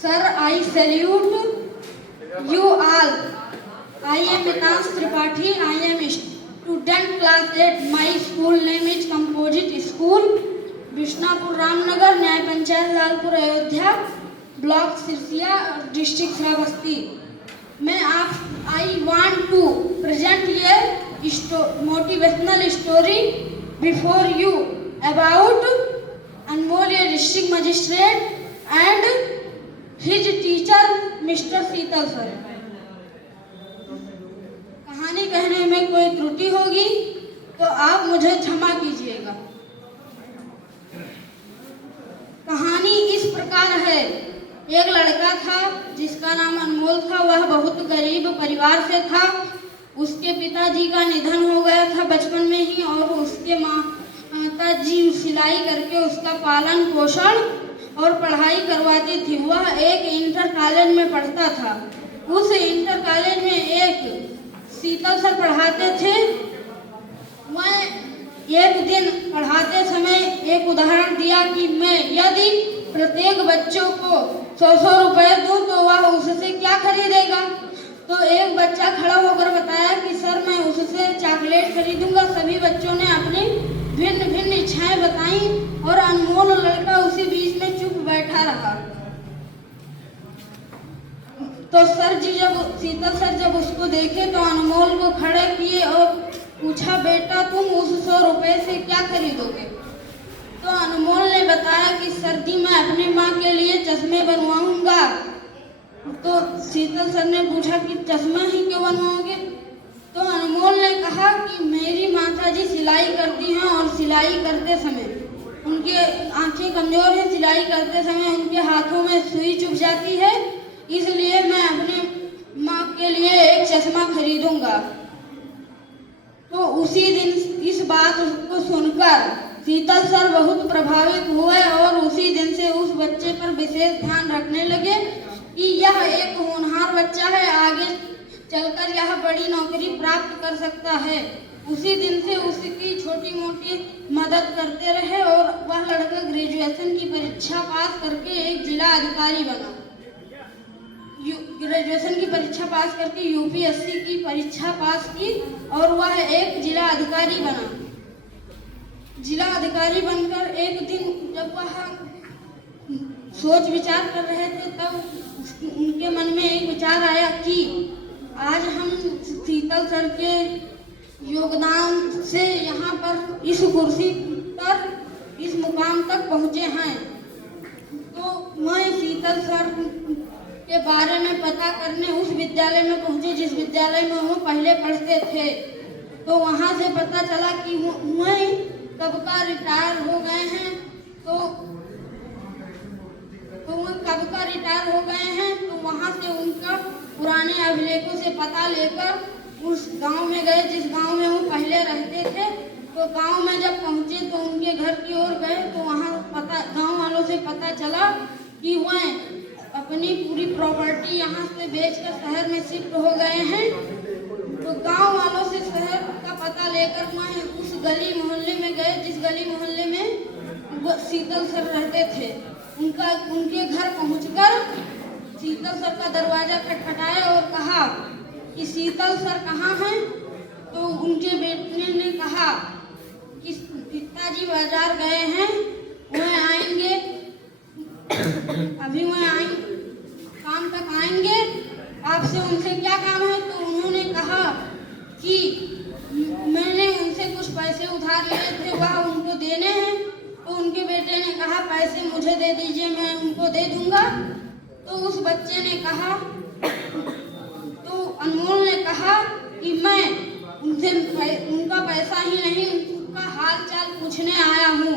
Sir, I salute you all. I am Mitansh Tripathi. I am student class 8. My school name is Composite School, Bishnapur Ramnagar, न्याय panchayat Lalpur Ayodhya, block Sirsiya, district Shravasti. I want to present a motivational story before you about Anmol, a district magistrate, and his teacher Mr. Sheetal sir. कहानी कहने में कोई त्रुटि होगी तो आप मुझे क्षमा कीजिएगा। कहानी इस प्रकार है। एक लड़का था जिसका नाम अनमोल था। वह बहुत गरीब परिवार से था। उसके पिताजी का निधन हो गया था बचपन में ही, और उसके माताजी सिलाई करके उसका पालन पोषण और पढ़ाई करवाती थी। वह एक इंटर कॉलेज में पढ़ता था। उस इंटर कॉलेज में एक शीतल सर पढ़ाते थे। वह एक दिन पढ़ाते समय एक उदाहरण दिया कि मैं यदि प्रत्येक बच्चों को 100 रुपए दूं तो वह उससे क्या खरीदेगा। तो एक बच्चा खड़ा होकर बताया कि सर मैं उससे चॉकलेट खरीदूंगा। सभी बच्चों ने अपनी भिन्न भिन्न इच्छाएं बताई और अनमोल लड़का उसी बीच में चुप बैठा रहा। तो शीतल सर जब उसको देखे तो अनमोल को खड़े किए और पूछा, बेटा तुम उस 100 रुपए से क्या खरीदोगे। तो अनमोल ने बताया कि सर जी मैं अपनी माँ के लिए चश्मे बनवाऊंगा। तो शीतल सर ने पूछा कि चश्मा ही क्यों बनवाओगे। तो अनमोल ने कहा कि मेरी माताजी सिलाई करती हैं और सिलाई करते समय उनके आंखें कमजोर हैं। सिलाई करते समय उनके हाथों में सुई चुभ जाती है, इसलिए मैं अपनी माँ के लिए एक चश्मा खरीदूंगा। तो उसी दिन इस बात को सुनकर शीतल सर बहुत प्रभावित हुए और उसी दिन से उस बच्चे पर विशेष ध्यान रखने लगे कि यह एक होनहार बच्चा है, आगे चलकर यह बड़ी नौकरी प्राप्त कर सकता है। उसी दिन से उसकी छोटी मोटी मदद करते रहे और वह लड़का ग्रेजुएशन की परीक्षा पास करके एक जिला अधिकारी बना। ग्रेजुएशन की परीक्षा पास करके यूपीएससी की परीक्षा पास की और वह एक जिला अधिकारी बना। जिला अधिकारी बनकर एक दिन जब वह सोच विचार कर रहे थे तब उनके मन में एक विचार आया कि आज हम शीतल सर के योगदान से यहाँ पर इस कुर्सी पर इस मुकाम तक पहुँचे हैं। तो मैं शीतल सर के बारे में पता करने उस विद्यालय में पहुँचे जिस विद्यालय में वो पहले पढ़ते थे। तो वहाँ से पता चला कि मैं कब का रिटायर हो गए हैं। तो वो कब का रिटायर हो गए हैं। तो वहाँ से उनका पुराने अभिलेखों से पता लेकर उस गांव में गए जिस गांव में वो पहले रहते थे। तो गांव में जब पहुँचे तो उनके घर की ओर गए तो वहाँ गांव वालों से पता चला कि वह अपनी पूरी प्रॉपर्टी यहाँ से बेचकर शहर में शिफ्ट हो गए हैं। तो गांव वालों से शहर का पता लेकर मैं उस गली मोहल्ले में गए जिस गली मोहल्ले में शीतल सर रहते थे। उनके घर पहुंचकर शीतल सर का दरवाजा खटखटाया और कहा कि शीतल सर कहाँ हैं। तो उनके बेटे ने कहा कि पिताजी बाजार गए हैं, वह आएंगे, अभी वह आएंगे, काम तक आएंगे, आपसे उनसे क्या काम है। तो उन्होंने कहा कि मैंने उनसे कुछ पैसे उधार लिए थे, वह उनको देने हैं। तो उनके बेटे ने कहा पैसे मुझे दे दीजिए, मैं उनको दे दूंगा। तो उस बच्चे ने कहा, तो अनमोल ने कहा कि मैं उनसे उनका पैसा ही नहीं उनका हाल चाल पूछने आया हूँ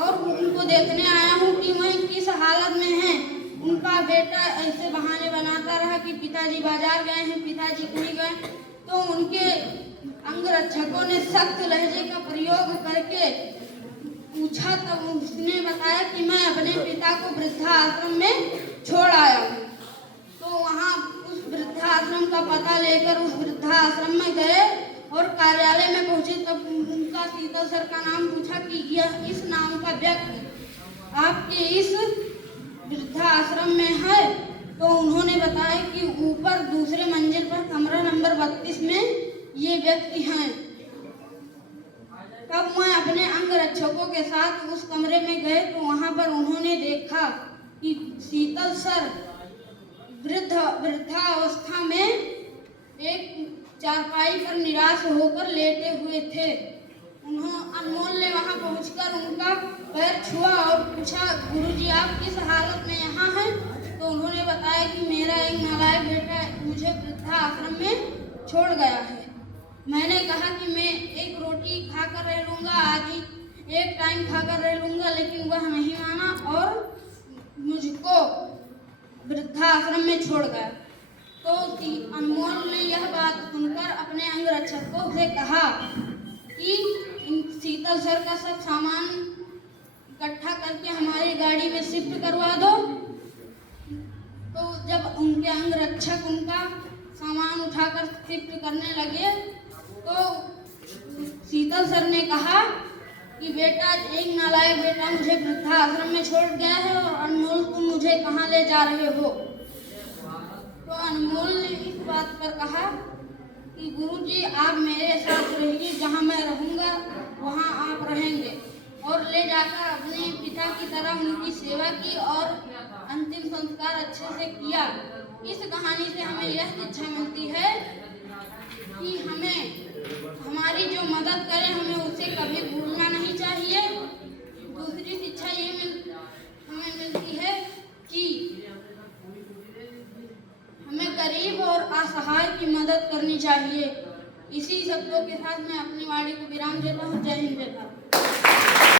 और उनको देखने आया हूँ कि वह किस हालत में हैं। उनका बेटा ऐसे बहाने बनाता रहा कि पिताजी बाजार गए हैं, पिताजी कहीं गए। तो उनके अंगरक्षकों ने सख्त लहजे का प्रयोग करके पूछा। तब उसने बताया कि मैं अपने पिता को वृद्धाश्रम में छोड़ आया हूँ। तो वहाँ उस वृद्धाश्रम का पता लेकर उस वृद्धाश्रम में गए और कार्यालय में पहुँचे। तब उनका शीतल सर का नाम पूछा कि यह इस नाम का व्यक्ति आपके इस वृद्धा दूसरे मंजिल पर कमरा नंबर 32 में ये व्यक्ति हैं। तब मैं अपने अंगरक्षकों के साथ उस कमरे में गए तो वहां पर उन्होंने देखा कि शीतल सर वृद्धावस्था में एक चारपाई पर निराश होकर लेटे हुए थे। अनमोल ने वहां पहुंचकर उनका पैर छुआ और पूछा, गुरुजी आप किस हालत में यहाँ हैं? तो उन्होंने बताया कि मेरा एक नालायक बेटा मुझे वृद्धाश्रम में छोड़ गया है। मैंने कहा कि मैं एक रोटी खाकर रह लूँगा, आधी एक टाइम खाकर रह लूँगा, लेकिन वह नहीं माना और मुझको वृद्धाश्रम में छोड़ गया। तो अनमोल ने यह बात सुनकर अपने अंगरक्षकों से कहा कि शीतल सर का सब सामान इकट्ठा करके हमारी गाड़ी में शिफ्ट करवा दो। तो जब उनके अंगरक्षक उनका सामान उठाकर शिफ्ट करने लगे तो शीतल सर ने कहा कि बेटा, एक नालायक बेटा मुझे वृद्धाश्रम में छोड़ गया है और अनमोल तुम मुझे कहाँ ले जा रहे हो? तो अनमोल ने इस बात पर कहा कि गुरुजी आप मेरे साथ रहिए, जहाँ मैं रहूँगा वहाँ आप रहेंगे। और ले जाकर अपने पिता की तरह उनकी सेवा की और अंतिम संस्कार अच्छे से किया। इस कहानी से हमें यह शिक्षा मिलती है कि हमारी जो मदद करे हमें उसे कभी भूलना नहीं चाहिए। दूसरी शिक्षा हमें मिलती है कि हमें गरीब और असहाय की मदद करनी चाहिए। इसी शब्दों के साथ मैं अपनी वाणी को विराम देता हूँ। जय हिंद, जय भारत।